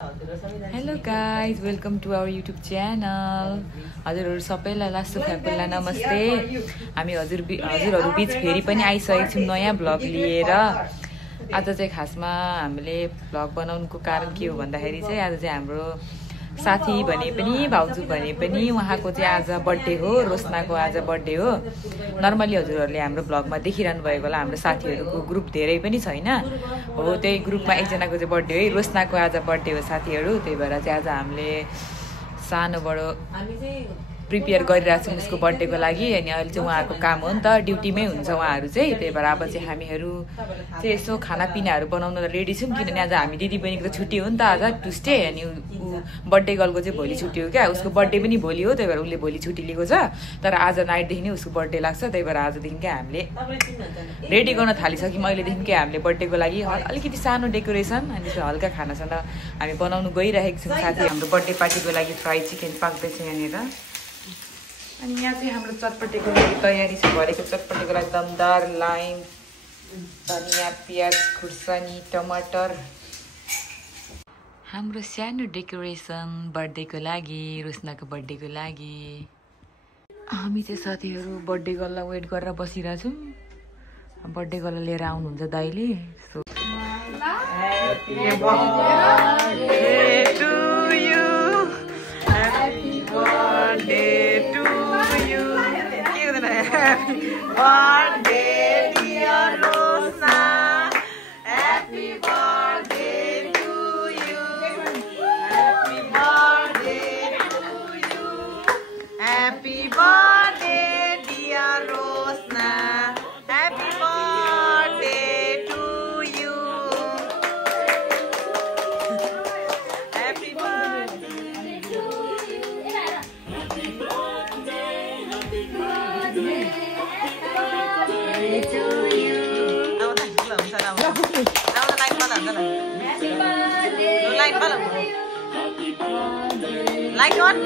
Hello guys, welcome to our YouTube channel. हजुरहरु सबैलाई लासु फ्यापुल्ला नमस्ते। हामी हजुरहरु बीच फेरि पनि आइसकेको छौं नयाँ ब्लग लिएर। आज चाहिँ खासमा हामीले ब्लग बनाउनुको कारण के हो भन्दाखेरि चाहिँ आज चाहिँ हाम्रो साथी भने पनि भाउजू भने पनि उहाँको चाहिँ आज बर्थडे हो। रोशनाको आज बर्थडे हो। नर्मली हजुरहरुले हाम्रो ब्लगमा देखिरहनु भएको होला हाम्रो साथीहरुको ग्रुप धेरै पनि छैन हो। त्यही ग्रुपमा एकजनाको चाहिँ बर्थडे हो। रोशनाको आज बर्थडे हो साथीहरु। त्यही भएर चाहिँ आज हामीले सानो बडो प्रिपेयर गरिरहेको छौं उसको बर्थडेको लागि। अनि अहिले चाहिँ उहाँको काम हो नि त, ड्युटीमै हुन्छ उहाँहरु चाहिँ। त्यही भएर अब चाहिँ हामीहरु चाहिँ यसो खानापिनाहरु बनाउन रेडी छौं किनभने आज हामी दिदी बहिनीको छुट्टी हो नि त, आज ट्युसडे। अनि बर्थडे गर्लको चाहिँ भोलि छुट्टी हो क्या, उसको बर्थडे पनि भोलि हो। त्यही भएर उसले भोलि छुट्टी लिएको छ। तर आज नाइटदेखि नै उसको बर्थडे लाग्छ। त्यही भएर आजदेखिकै हामीले रेडी गर्न थालिसक्यौँ। अहिलेदेखिकै हामीले बर्थडेको लागि अलिकति सानो डेकोरेसन अनि त्यसो हल्का खानासाना हामी बनाउनु गइरहेको छौँ। साथै हाम्रो बर्थडे पार्टीको लागि फ्राई चिकन पाक्दैछ यहाँनिर। अनि यहाँ चाहिँ हाम्रो चटपटेको लागि तयारी छ भरेको। चटपटेको लागि दमदार लाइम, धनिया, प्याज, खुर्सानी, टमाटर। हाम्रो सानो डेकोरेसन बर्थडेको लागि, रोशनाको बर्थडेको लागि। हामी चाहिँ साथीहरु बर्थडे गर्ललाई वेट गरेर बसिरहेछौँ। बर्थडे गर्ल लिएर आउनुहुन्छ दाइले। Happy birthday to you. Happy birthday to you. Happy birthday dear Rosna. Happy birthday to you. Happy birthday to you. Happy birthday dear Rosna. Happy birthday to you. Happy birthday to you. Happy birthday to you. Like on?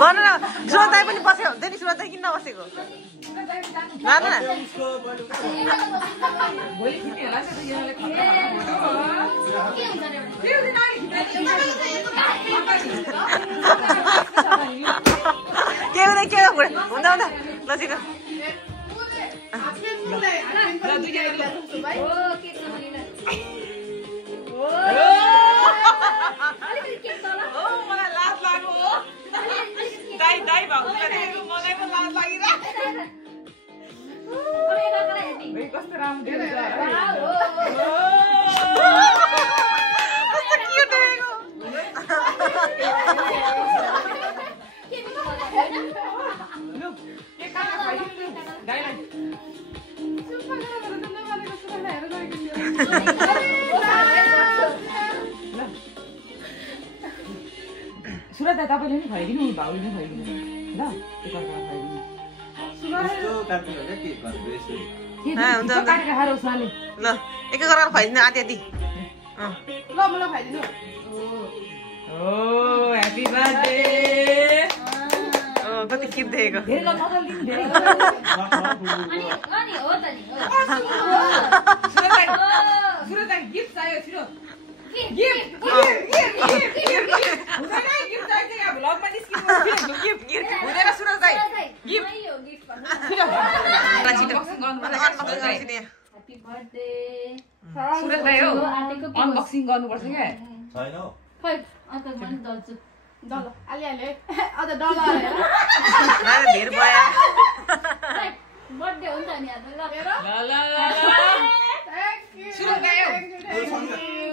गर्नु न, सुरताई पनि बसेको हुन्छ नि। सुरताई किन नबसेको? जानु न। के हुँदै के हुँदा हुँदा लसिक मलाई लाज लाग्यो हो। दाइ दाइ भाउजूलाई देखेको मलाई पनि लाज लागिरहेको। कस्तो राम्रो कस्तो क्युट देखेको। सुरत दाइ तपाईँले पनि खुवाइदिनु, भाउले पनि खुवाइदिनु ल। ल एक गरेर खुवाइदिनु आधी आधी। ल मलाई खुवाइदिनु। ओ ह्यापी बर्थडे। कति क्युट देखेको। सुरत दाइ गिफ्ट चाहियो छिटो। अनबक्सिङ गर्नुपर्छ क्या। धेर भयो।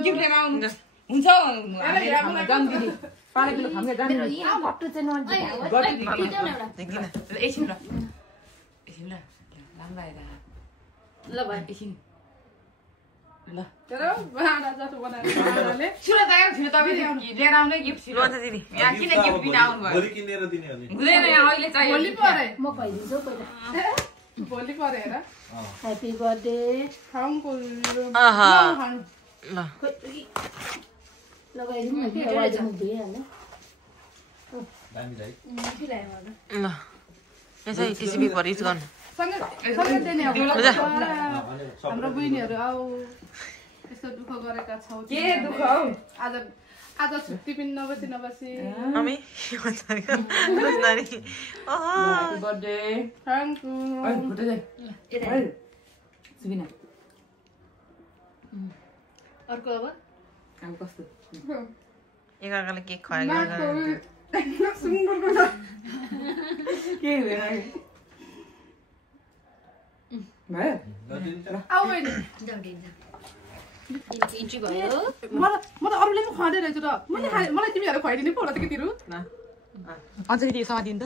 गिफ्ट लिएर आउनु हुन्छ। जन्मदिनी पाले किलो खाम क्या एकछिन ल एकछिन ल राम्रो आएर ल भाइ एकछिन ल सुरत आयो छिटो तपाईँ लिएर आउनै गिफ्ट छिटो दिदी। यहाँ किन गिफ्ट बिना आउनु भयो? हुँदैन यहाँ अहिले चाहियो। म खुवाइदिन्छु पहिला। भोलि परे हेर। Happy birthday. ल लगाइदिनु न कि आवाज मुक्दै हैन। ल यसै टिसीबी पर युज गर्नु। सँगै दिने अब हाम्रो बहिनीहरू आऊ यस्तो दुःख गरेका छौ के दुःख हौ आज छुट्टी पनि नबसी mummy birthday thank you Subina अर्को अब कस्तो एकअर्काले केक खुवाएको के हुँदैन भयो आऊ बहिनी इन्ट्री भयो म त अरूले पनि खुवाउँदै रहेछु र मलाई तिमीहरू खुवाइदिने पो होला त के तिरो अझ फेरि समातिन त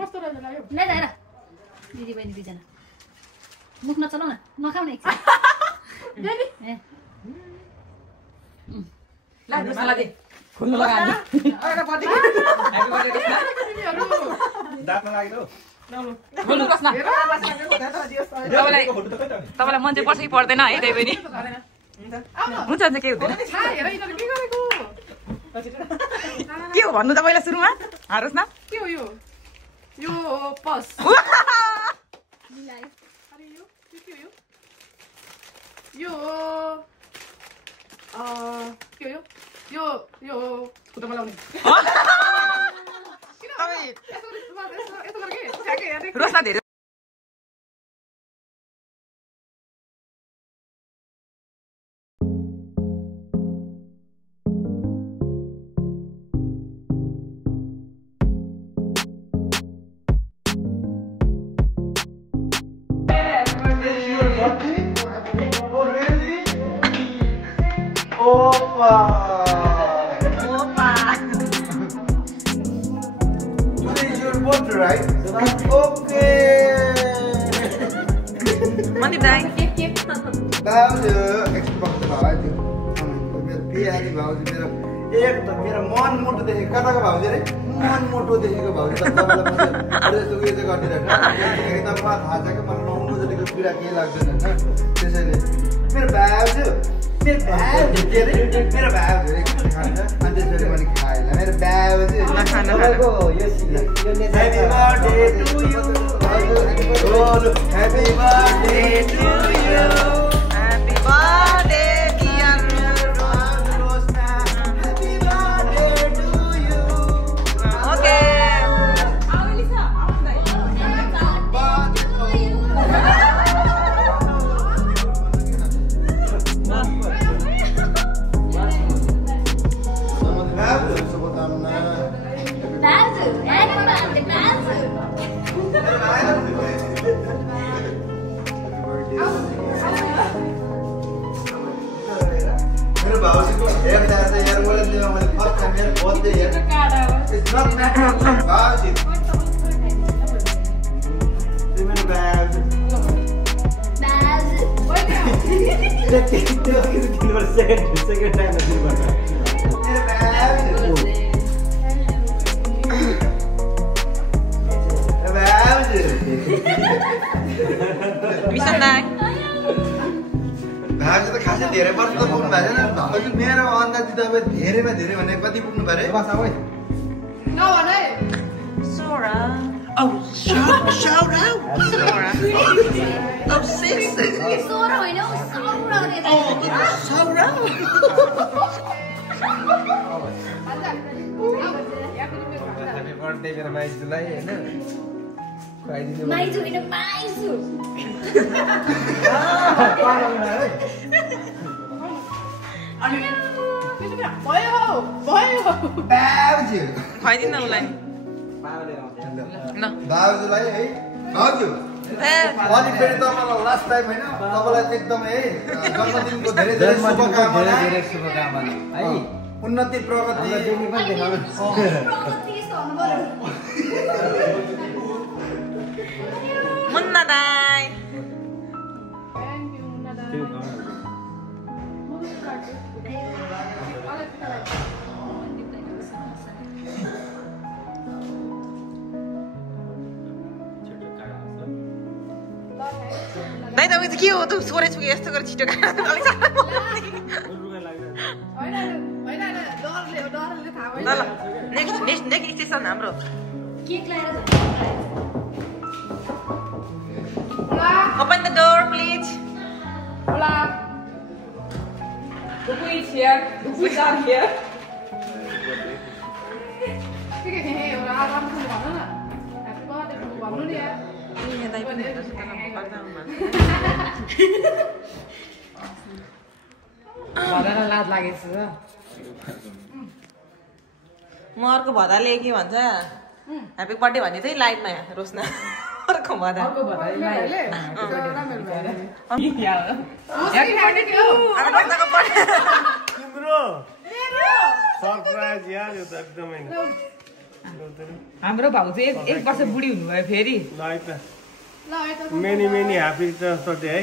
मस्तो रहेछ लाग्यो लै हेर दिदी बहिनी दुईजना मुख नचलाउ न नखाउ न मसला दे खोल्नु लगा खोल्नु बस्न तपाईँलाई मान्छे पर्छ कि पर्दैन है त्यही पनि हुन्छ हुन्छ के हुँदैन के हो भन्नु त पहिला सुरुमा हारोस् न के हो यो पस यो के हो यो खुट्टामा लाउने रोस्न धेरै Right? Okay. मन्दिप दाइ भाउजू एकछिन बस्नु भयो है त्यो मेरो बिहारी भाउजू मेरो एकदम मेरो मन मोटो देखेको कताको भाउजू रे मन मोटो देखेको भाउजू त तपाईँलाई मैले यस्तो उयो चाहिँ गरिदिरहेको एकदम मलाई थाहा छ कि मलाई नुहाउनु जतिको पीडा केही लाग्दैन होइन त्यसैले मेरो भाउजू के अरे मेरो भाउजू रे खान्छ अनि त्यसरी मैले खाएन मेरो भाउजू नखानु Happy birthday to you. Happy birthday to you. Happy birthday dear Rosna. Happy birthday to you. Okay मेरो भाउजूको हेर्दा त यार मलाई दिनु मैले फर्स्ट टाइम यार बर्थडे यार इट्स नट म्याटर भाउजू तिम्रो भाउजू सेकेन्ड टाइम मिसन दाइ भाउजू त खासै धेरै वर्ष त पुग्नु भएको छैन भाउजू मेरो अन्दाजी तपाईँ धेरैमा धेरै भने कति पुग्नु पऱ्यो है नभन है Sora shout out Oh sis सोह्र होइन Sora ह्यापी बर्थडे मेरो माइजूलाई हैन खुवाइदिनु माइजू होइन माइजू भयो भाउजू खुवाइदिनु न उसलाई ल भाउजूलाई है भाउजू अनि फेरि तपाईँलाई लास्ट टाइम होइन तपाईँलाई एकदमै है जन्मदिनको धेरै धेरै शुभकामना धेरै शुभकामना है उन्नति प्रगति डेली पनि देखाउनु मुन्ना दाइ दाइ तपाईँ चाहिँ के हो त सोरे छुके यस्तो गरेर छिटो होइन डरले थाहा ल ल नेक्स्ट स्टेसन हाम्रो केक ल्याएर Open the door, please. Hola. Who is here? Who is not here? के एउटा राम्रोसँग भन्नु न ह्याप्पी बर्थडे भन्नु नि यार भदन लाज लागेछ र म अर्को भदाले के भन्छ ह्याप्पी बर्थडे भन्ने चाहिँ लाइटमा रोस्ना अर्को भदा तिम्रो सरप्राइज यार यो त एकदमै हाम्रो भाउ चाहिँ एक वर्ष बुढी हुनुभयो फेरि ल मेनी मेनी ह्याप्पी बर्थडे है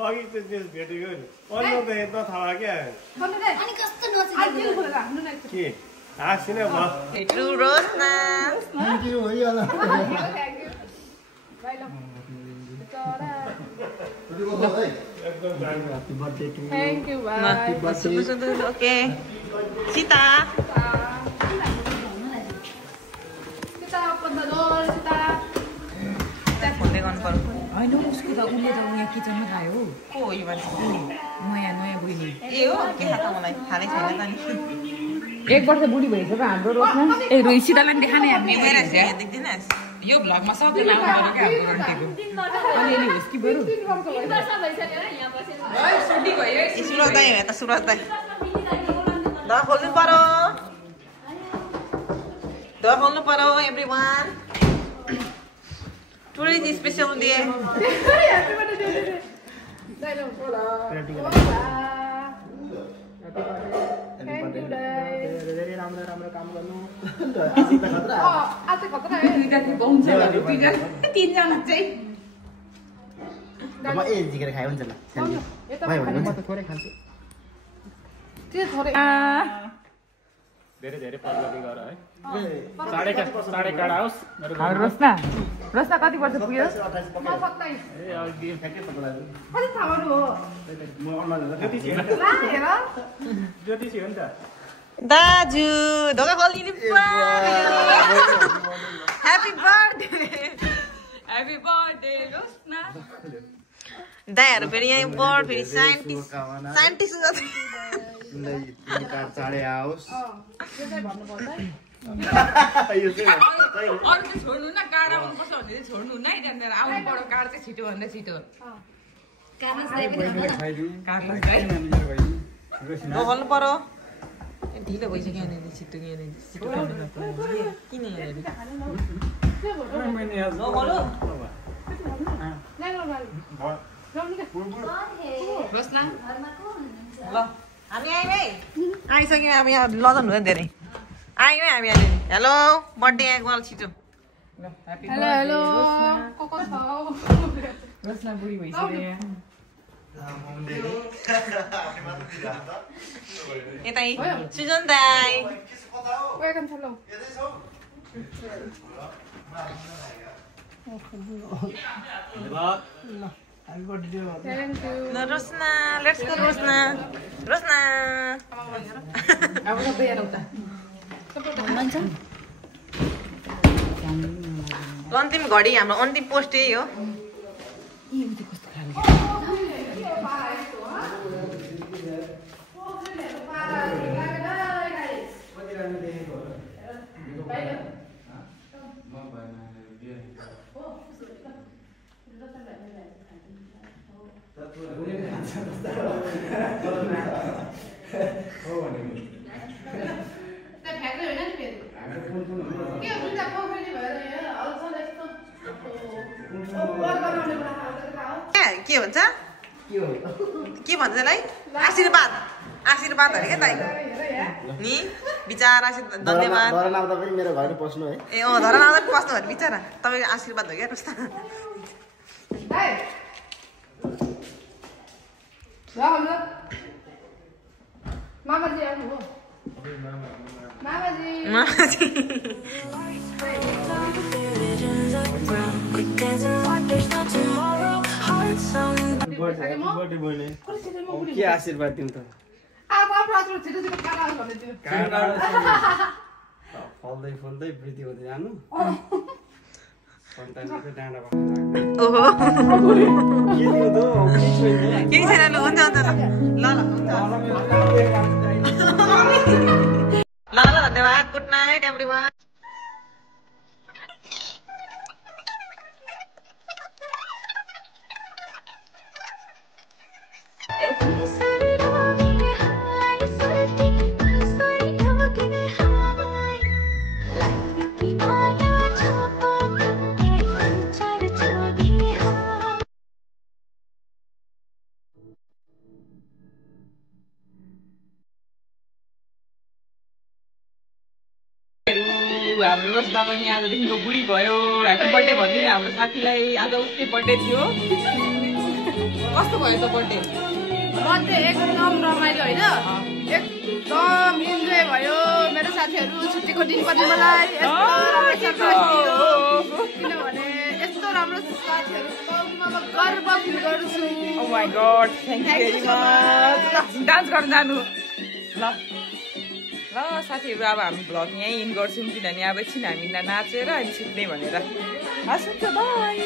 अघि त्यस भेटेको अन्य त यता थाहा क्या के हाँसिन भयो टु रोस्ना Thank you, bye. Okay Sita Sita, open the door, Sita. भन्दै गर्नु पर्यो होइन उसको त उसले त यहाँ किचनमा खायो को हो यो मान्छे नयाँ नयाँ बहिनी ए हो के थाहा त मलाई थाहा नै छैन त नि एक वर्ष बुढी भइसक्यो हाम्रो रोजमा ए रोहित सीतालाई पनि देखाने हामी देख्दिनस् यो भ्लगमा सबैले आउनु पर्यो क्या हाम्रो रन्टीको अलिअलि होस् कि बरु सुरज दाई हो त सुरज दाई दवा खोल्नु पर्यो दवा खोल्नु पर्यो everyone today is special day Happy birthday. Dai lo, hola. Hola. Thank you, Dai. राम्रो काम गर्नु आज खतरा है तिनजना चाहिँ झिकेर खायो हुन्छ ल थोरै खान्छु त्यो थोरै धेरै धेरै पल्लवी गर है साढे काढ आओस् रोस्ना रोस्ना कति वर्ष पुग्यो म 27 ए अघि कति थाहा हो ला हेर ज्योतिषी हो नि त दाजु ढोका खोलिदिनु ह्याप्पी बर्थडे ह्याप्पी बर्थडे रोस्ना दाइहरू फेरि यहाँ बर्ड फेरि साइन्टिस्ट चाँडै आओस् त्यो चाहिँ भन्नु पर्छ है अरू चाहिँ छोड्नु न काँडा मनपर्छ भने चाहिँ छोड्नु न है त्यहाँनिर आउनु पर्यो काँड चाहिँ छिटो भन्दा छिटो खोल्नु पर्यो ढिलो भइसक्यो यहाँनिर छिटो किन रोस्ना ल हामी आयौँ है आइसक्यौँ अब यहाँ लजन हुँदैन धेरै आयौँ है हामी अहिले हेलो बर्थडे आएको मलाई छिटो हेलो हेलो को छ रोस्ना बुढी भइसक्यो यहाँ यतै सुजन दाई वेलकम छ लो थ्याङ्क यू ल रोस्ना लेट्स गो रोस्ना अब सबै यहाँ उता अन्तिम घडी हाम्रो अन्तिम पोस्ट यही हो के भन्छ के भन्छ त्यसलाई आशीर्वाद अरे क्या दाइको नि बिचारा धन्यवाद धरन आउँदा पनि मेरो घरमै पस्नु है ए अँ धरन आउँदा पनि पस्नु भयो बिचारा तपाईँको आशीर्वाद हो क्या रोस्ता Hey! Rồi lên. Mama gì ăn ngủ? Mama gì? Birthday बहिनी के आशीर्वाद दिउँ त फल्दै फल्दै वृद्धि हुँदै जानु सन्तानको डाँडा ओहो के दिउँ त केही छैन ल हुन्छ हुन्छ ल ल धन्यवाद गुड नाइट एभ्रीवन हाम्रो रस्ता पनि आजदेखिको बुढी भयो ह्याप्पी बर्थडे भनिदिनु हाम्रो साथीलाई आज उसकै बर्थडे थियो कस्तो भयो त बर्थडे एकदम रमाइलो होइन एकदम इन्जोय भयो मेरो साथीहरू छुट्टीको दिन पनि मलाई किनभने यस्तो राम्रो साथीहरू गर्व फिल गर्छु oh my God thank you very much dance गर्न जानु ल साथीहरू अब हामी भ्लग यहीँ इन गर्छौँ किनभने अब एकछिन हामी नाचेर अनि सुत्ने भनेर हस् हुन्छ बाई